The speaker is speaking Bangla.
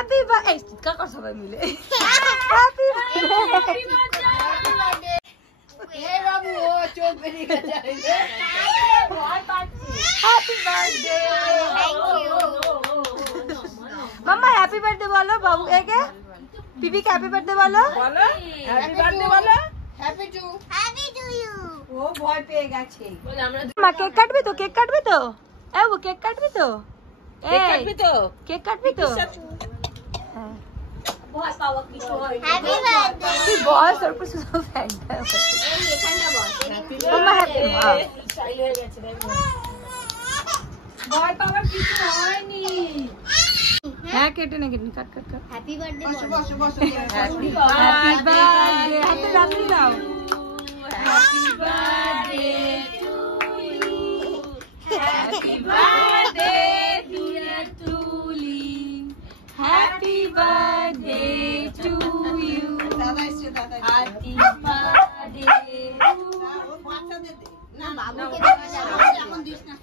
হ্যাপি বার্থডে কাকা সবাই মিলে হ্যাপি বার্থডে এ বাবু ও চোখ বেরিয়ে গেছে হ্যাপি বার্থডে থ্যাংক ইউ মাম্মা হ্যাপি বার্থডে বলো বাবু একে পিপি কে হ্যাপি বার্থডে বলো বলো হ্যাপি বার্থডে বলো হ্যাপি টু ইউ ও ভয় পেয়ে গেছে মা কেক কাটবি তো এ ও কেক কাটবি তো কেক কাটবি তো হ্যাঁ ভয় পাওয়া কি হয় হ্যাপি বার্থডে তুই বস ওর উপর শুধু ফ্যানটা এই এখানটা বস মাম্মা হ্যাপি স্টাইল হয়ে গেছে ভয় পাওয়ার কিছু হয়নি হ্যাঁ কেটে না কাট হ্যাপি বার্থডে বসো হ্যাপি বার্থডে হাতে রাখি দাও happy birthday to you happy birthday dear Tuli happy birthday to you happy birthday না বাবুকে এখন দিস না